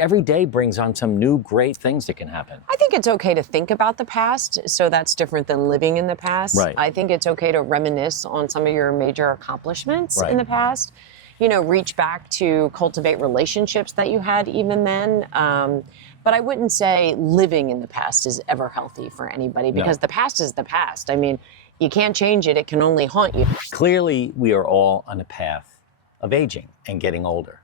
every day brings on some new great things that can happen. I think it's okay to think about the past, so that's different than living in the past. Right. I think it's okay to reminisce on some of your major accomplishments Right. in the past. You know, reach back to cultivate relationships that you had even then. But I wouldn't say living in the past is ever healthy for anybody, because the past is the past. I mean, you can't change it. It can only haunt you. Clearly, we are all on a path of aging and getting older.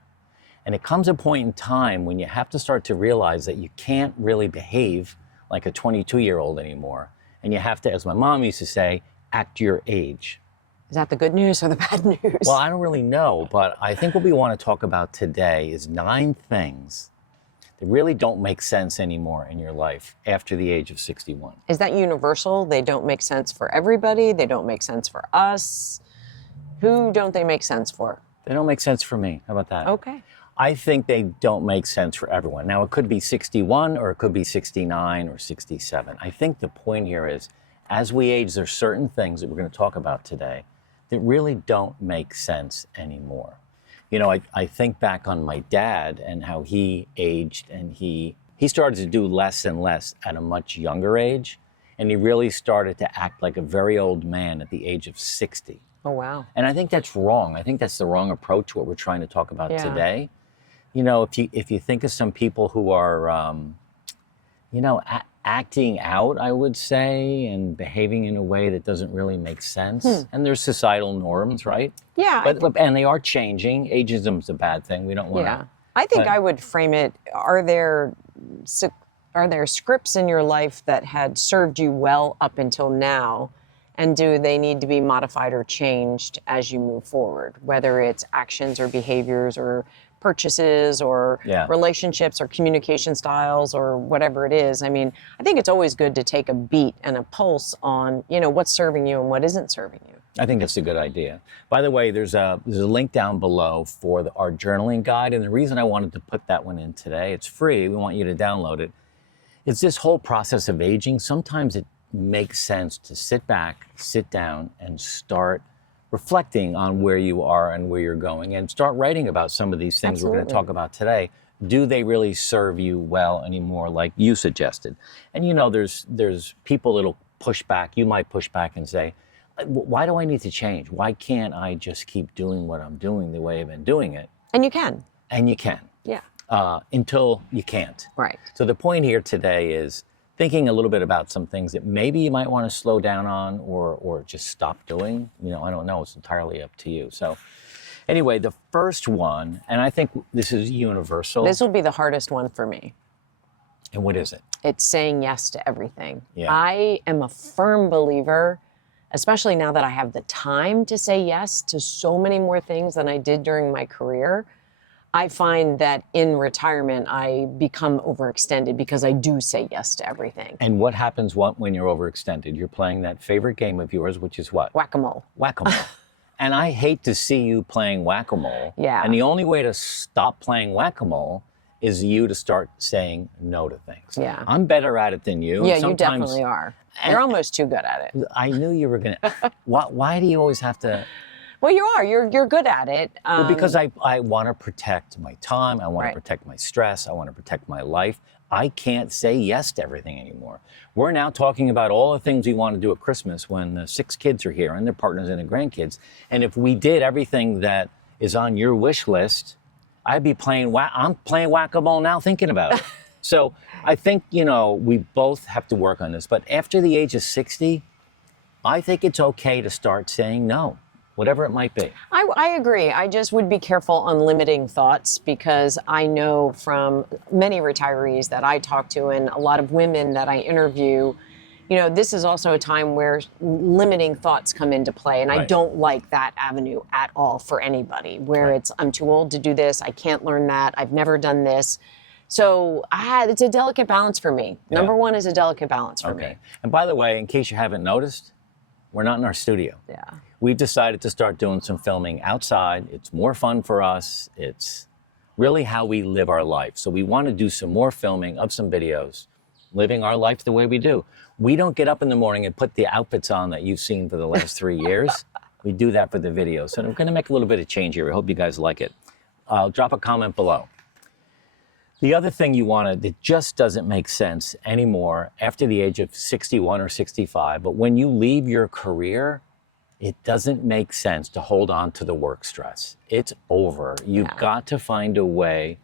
And it comes a point in time when you have to start to realize that you can't really behave like a 22-year-old anymore. And you have to, as my mom used to say, act your age. Is that the good news or the bad news? Well, I don't really know, but I think what we want to talk about today is 9 things that really don't make sense anymore in your life after the age of 61. Is that universal? They don't make sense for everybody. They don't make sense for us. Who don't they make sense for? They don't make sense for me. How about that? Okay. I think they don't make sense for everyone. Now, it could be 61 or it could be 69 or 67. I think the point here is, as we age, there's certain things that we're going to talk about today that really don't make sense anymore. You know, I think back on my dad and how he aged, and he started to do less and less at a much younger age. And he really started to act like a very old man at the age of 60. Oh, wow. And I think that's wrong. I think that's the wrong approach to what we're trying to talk about today. You know, if you think of some people who are, you know, acting out, I would say, and behaving in a way that doesn't really make sense. And there's societal norms, right? Yeah. And they are changing. Ageism's a bad thing. We don't want to. Yeah. I think I would frame it, are there scripts in your life that had served you well up until now, and do they need to be modified or changed as you move forward, whether it's actions or behaviors or purchases or relationships or communication styles or whatever it is? I mean, I think it's always good to take a beat and a pulse on, you know, what's serving you and what isn't serving you. I think that's a good idea. By the way, there's a link down below for our journaling guide. And the reason I wanted to put that one in today, it's free. We want you to download it. It's this whole process of aging. Sometimes it makes sense to sit back, sit down, and start reflecting on where you are and where you're going, and start writing about some of these things we're going to talk about today. Do they really serve you well anymore, like you suggested? And you know, there's people that'll push back. You might push back and say, why do I need to change? Why can't I just keep doing what I'm doing the way I've been doing it? And you can. And you can. Yeah. Until you can't. Right. So the point here today is thinking a little bit about some things that maybe you might want to slow down on or just stop doing. You know, I don't know. It's entirely up to you. So anyway, the first one, and I think this is universal. This will be the hardest one for me. And what is it? It's saying yes to everything. Yeah. I am a firm believer, especially now that I have the time to say yes to so many more things than I did during my career. I find that in retirement, I become overextended because I do say yes to everything. And what happens when you're overextended? You're playing that favorite game of yours, which is what? Whack-a-mole. Whack-a-mole. And I hate to see you playing whack-a-mole. Yeah. And the only way to stop playing whack-a-mole is you to start saying no to things. Yeah. I'm better at it than you. Yeah, you definitely are. You're almost too good at it. I knew you were going to. Why do you always have to? Well, you are. You're good at it. Well, because I want to protect my time. I want Right. to protect my stress. I want to protect my life. I can't say yes to everything anymore. We're now talking about all the things we want to do at Christmas when the 6 kids are here and their partners and their grandkids. And if we did everything that is on your wish list, I'd be playing I'm playing whack-a-mole now thinking about it. So I think, you know, we both have to work on this. But after the age of 60, I think it's okay to start saying no, whatever it might be. I agree. I just would be careful on limiting thoughts, because I know from many retirees that I talk to and a lot of women that I interview, you know, this is also a time where limiting thoughts come into play. And I Right. don't like that avenue at all for anybody, where it's, I'm too old to do this. I can't learn that. I've never done this. So it's a delicate balance for me. Yeah. Number one is a delicate balance for me. Okay. And by the way, in case you haven't noticed, we're not in our studio. Yeah. We've decided to start doing some filming outside. It's more fun for us. It's really how we live our life. So we want to do some more filming of some videos, living our life the way we do. We don't get up in the morning and put the outfits on that you've seen for the last 3 years. We do that for the video. So I'm going to make a little bit of change here. I hope you guys like it. Drop a comment below. The other thing you want to, that just doesn't make sense anymore after the age of 61 or 65, but when you leave your career, it doesn't make sense to hold on to the work stress. It's over. You've got to find a way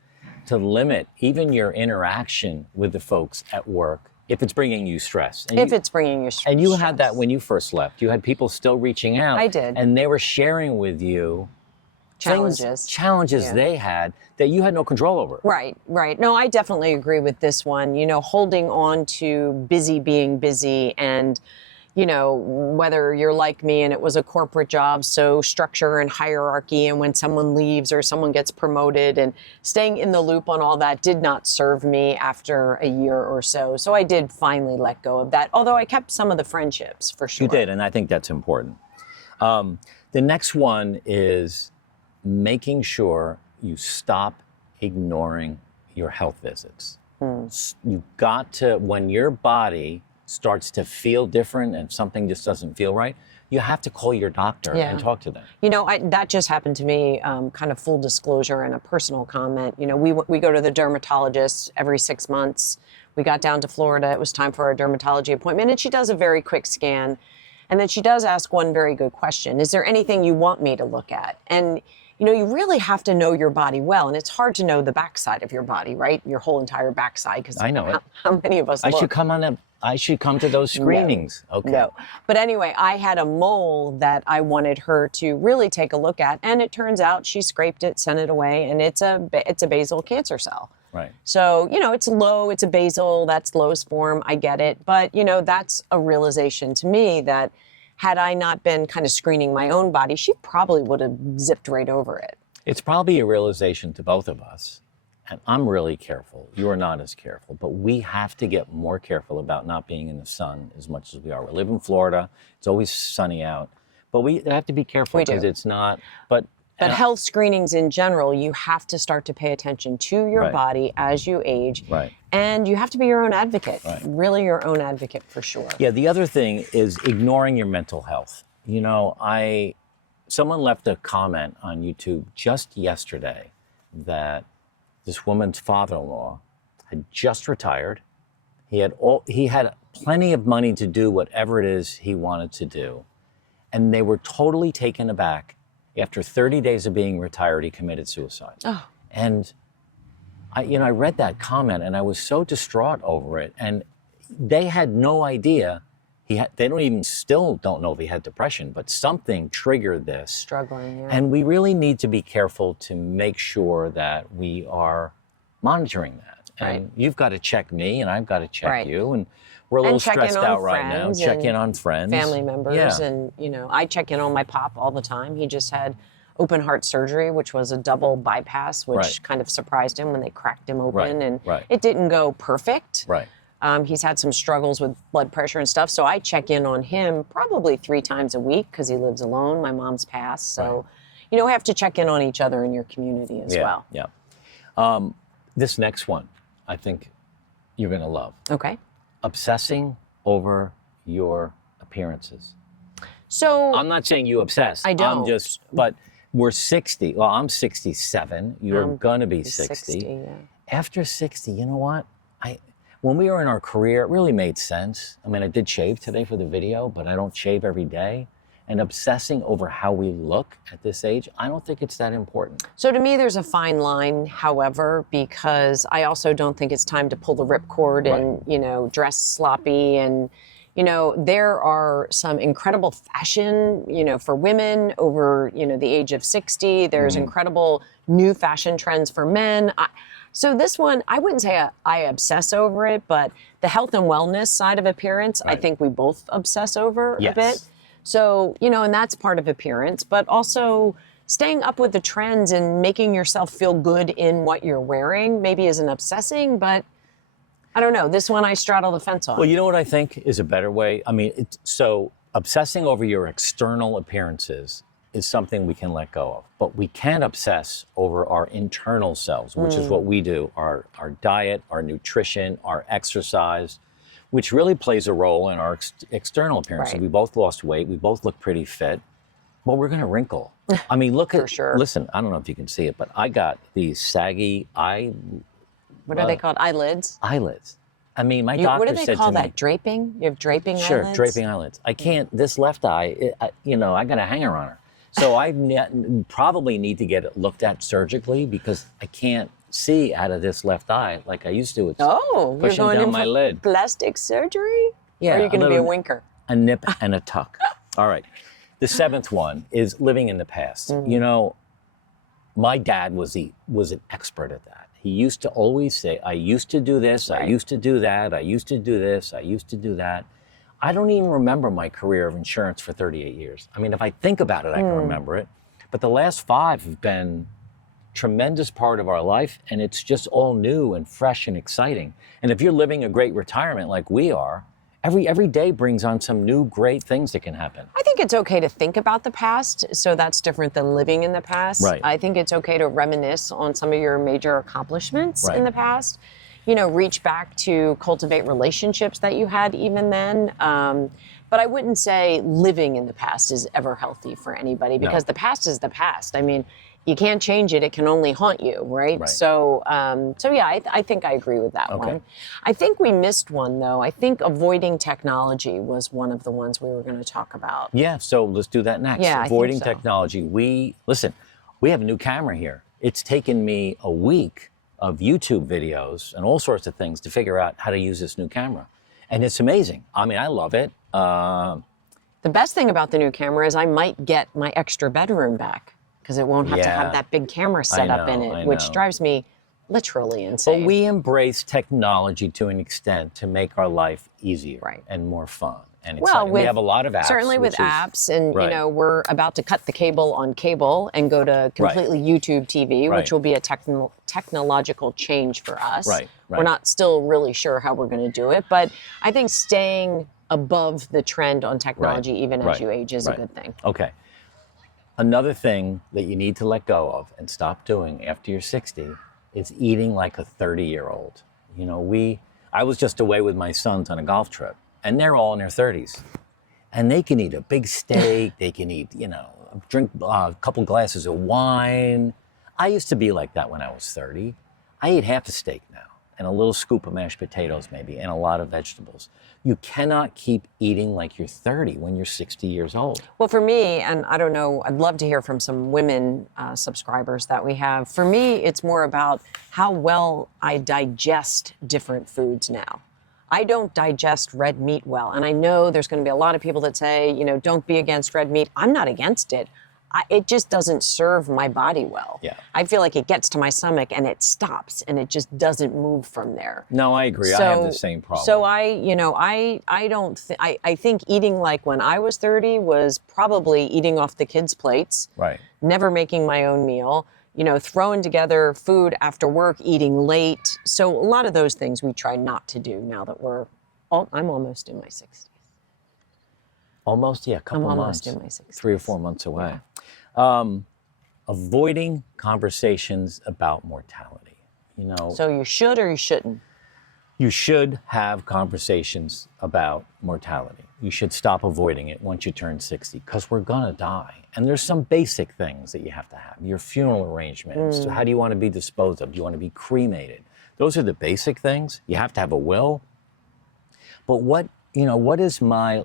to limit even your interaction with the folks at work if it's bringing you stress. And if it's bringing you stress. And you had that when you first left. You had people still reaching out. I did. And they were sharing with you challenges they had that you had no control over. Right. No, I definitely agree with this one. You know, holding on to being busy and, you know, whether you're like me and it was a corporate job, so structure and hierarchy, and when someone leaves or someone gets promoted, and staying in the loop on all that did not serve me after a year or so. So I did finally let go of that, although I kept some of the friendships for sure. You did, and I think that's important. The next one is making sure you stop ignoring your health visits. You've got to, when your body starts to feel different and something just doesn't feel right, you have to call your doctor and talk to them. You know, that just happened to me, kind of full disclosure and a personal comment. You know, we go to the dermatologist every 6 months. We got down to Florida. It was time for our dermatology appointment, and she does a very quick scan. And then she does ask one very good question. Is there anything you want me to look at? And you know, you really have to know your body well, and it's hard to know the backside of your body, right? Your whole entire backside, because I know how many of us I should come to those screenings. No, no. But anyway, I had a mole that I wanted her to really take a look at, and it turns out she scraped it, sent it away, and it's a basal cancer cell. Right. So, you know, it's low, it's a basal, that's lowest form, I get it. But, you know, that's a realization to me that had I not been kind of screening my own body, she probably would have zipped right over it. It's probably a realization to both of us. And I'm really careful. You are not as careful. But we have to get more careful about not being in the sun as much as we are. We live in Florida. It's always sunny out. But we have to be careful because it's not. But health screenings in general, you have to start to pay attention to your body as you age. Right. And you have to be your own advocate, really your own advocate for sure. Yeah, the other thing is ignoring your mental health. You know, someone left a comment on YouTube just yesterday that this woman's father-in-law had just retired. He had plenty of money to do whatever it is he wanted to do. And they were totally taken aback. After 30 days of being retired, he committed suicide. Oh. And I read that comment and I was so distraught over it. And they had no idea. Still don't know if he had depression, but something triggered this. Struggling, yeah. And we really need to be careful to make sure that we are monitoring that. And you've got to check me and I've got to check you. And we're a little stressed out right now. Check in on friends. Family members. And, you know, I check in on my pop all the time. He just had open heart surgery, which was a double bypass, which kind of surprised him when they cracked him open. And it didn't go perfect. Right. He's had some struggles with blood pressure and stuff. So I check in on him probably 3 times a week because he lives alone. My mom's passed. So, you know, we have to check in on each other in your community as well. Yeah. This next one, I think you're going to love. Okay. Obsessing over your appearances. So I'm not saying you obsess. I don't. But we're 60. Well, I'm 67. You're going to be 60. Yeah. After 60, you know what? When we were in our career, it really made sense. I mean, I did shave today for the video, but I don't shave every day. And obsessing over how we look at this age, I don't think it's that important. So to me, there's a fine line, however, because I also don't think it's time to pull the ripcord and, you know, dress sloppy. And, you know, there are some incredible fashion, you know, for women over, you know, the age of 60. There's incredible new fashion trends for men. So this one, I wouldn't say I obsess over it, but the health and wellness side of appearance, I think we both obsess over a bit. So, you know, and that's part of appearance, but also staying up with the trends and making yourself feel good in what you're wearing maybe isn't obsessing, but I don't know. This one I straddle the fence on. Well, you know what I think is a better way? I mean, so obsessing over your external appearances is something we can let go of. But we can't obsess over our internal selves, which is what we do, our diet, our nutrition, our exercise, which really plays a role in our external appearance. We both lost weight. We both look pretty fit. Well, we're going to wrinkle. I mean, look at, listen, I don't know if you can see it, but I got these saggy What are they called? Eyelids? Eyelids. I mean, my doctor What do they said call to that? me, Draping? You have draping sure, eyelids? draping eyelids. I can't, this left eye, I got a hanger on her. So I probably need to get it looked at surgically because I can't see out of this left eye like I used to. It's Oh, you're pushing going down in my for lid. plastic surgery? Yeah, Or are you going to be a little- winker? A nip and a tuck. All right. The seventh one is living in the past. You know, my dad was an expert at that. He used to always say, I used to do this, I Right. used to do that, I used to do this, I used to do that. I don't even remember my career of insurance for 38 years. I mean, if I think about it, I can remember it. But the last 5 have been tremendous part of our life, and it's just all new and fresh and exciting. And if you're living a great retirement like we are, every day brings on some new great things that can happen. I think it's okay to think about the past, so that's different than living in the past. Right. I think it's okay to reminisce on some of your major accomplishments in Right. the past. You know, reach back to cultivate relationships that you had even then. But I wouldn't say living in the past is ever healthy for anybody because the past is the past. I mean, you can't change it; it can only haunt you, right? Right. So, yeah, I think I agree with that one. I think we missed one though. I think avoiding technology was one of the ones we were going to talk about. Yeah, so let's do that next. Yeah, I think Avoiding so. technology. We have a new camera here. It's taken me a week of YouTube videos and all sorts of things to figure out how to use this new camera. And it's amazing. I mean, I love it. The best thing about the new camera is I might get my extra bedroom back because it won't have to Yeah. have that big camera set up in know, it, I which know. drives me literally insane. But we embrace technology to an extent to make our life easier Right. and more fun and Well, exciting. We with- have a lot of apps. certainly with which is- apps, and Right. you know, we're about to cut the cable on cable and go to completely YouTube TV, Right. which will be a technological change for us. Right, We're right. not still really sure how we're going to do it, but I think staying above the trend on technology, even as right, you age, is right. a good thing. Okay. Another thing that you need to let go of and stop doing after you're 60 is eating like a 30-year-old. You know, I was just away with my sons on a golf trip, and they're all in their 30s. And they can eat a big steak, they can eat, drink a couple glasses of wine. I used to be like that when I was 30. I eat half a steak now, and a little scoop of mashed potatoes maybe, and a lot of vegetables. You cannot keep eating like you're 30 when you're 60 years old. Well, for me, and I don't know, I'd love to hear from some women subscribers that we have. For me, it's more about how well I digest different foods now. I don't digest red meat well. And I know there's going to be a lot of people that say, don't be against red meat. I'm not against it. It just doesn't serve my body well. Yeah. I feel like it gets to my stomach and it stops and it just doesn't move from there. No, I agree. I have the same problem. So I think eating like when I was 30 was probably eating off the kids' plates, Right. never making my own meal, throwing together food after work, eating late. So a lot of those things we try not to do now that I'm almost in my 60s. Almost, yeah, a couple I'm months. almost in my 60s. 3 or 4 months away. Avoiding conversations about mortality. So you should or you shouldn't? You should have conversations about mortality. You should stop avoiding it once you turn 60, because we're gonna die. And there's some basic things that you have to have. Your funeral arrangements. So how do you want to be disposed of? Do you want to be cremated? Those are the basic things. You have to have a will. But what is my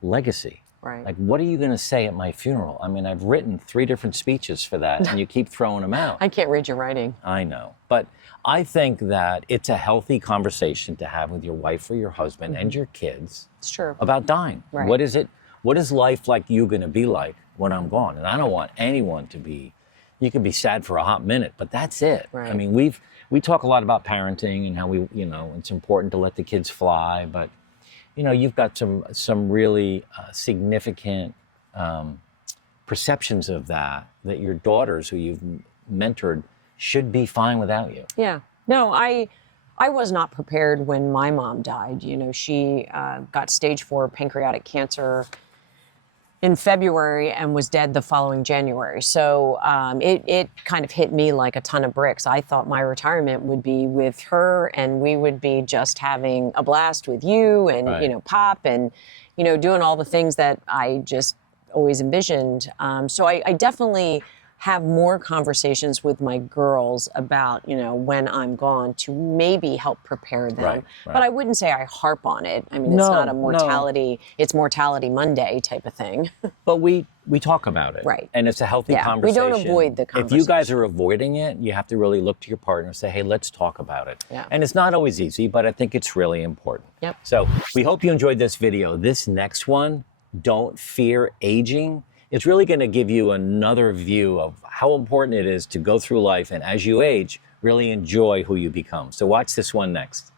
legacy? Right. Like, what are you going to say at my funeral? I mean, I've written 3 different speeches for that, and you keep throwing them out. I can't read your writing. I know. But I think that it's a healthy conversation to have with your wife or your husband and your kids It's true. about dying. Right. What is it? What is life like you going to be like when I'm gone? And I don't want anyone to be, you can be sad for a hot minute, but that's it. Right. I mean, we talk a lot about parenting and how it's important to let the kids fly, but you've got some really significant perceptions of that your daughters who you've mentored should be fine without you. Yeah. No, I was not prepared when my mom died. She got stage 4 pancreatic cancer in February and was dead the following January. So it kind of hit me like a ton of bricks. I thought my retirement would be with her and we would be just having a blast with you and, Right. Pop and, doing all the things that I just always envisioned. So I definitely have more conversations with my girls about, when I'm gone to maybe help prepare them. Right. But I wouldn't say I harp on it. I mean, it's not a mortality, it's Mortality Monday type of thing. But we talk about it. Right. And it's a healthy Yeah, we conversation. don't avoid the If you guys are avoiding it, you have to really look to your partner and say, hey, let's talk about it. Yeah. And it's not always easy, but I think it's really important. Yep. So we hope you enjoyed this video. This next one, Don't Fear Aging, it's really going to give you another view of how important it is to go through life and as you age, really enjoy who you become. So watch this one next.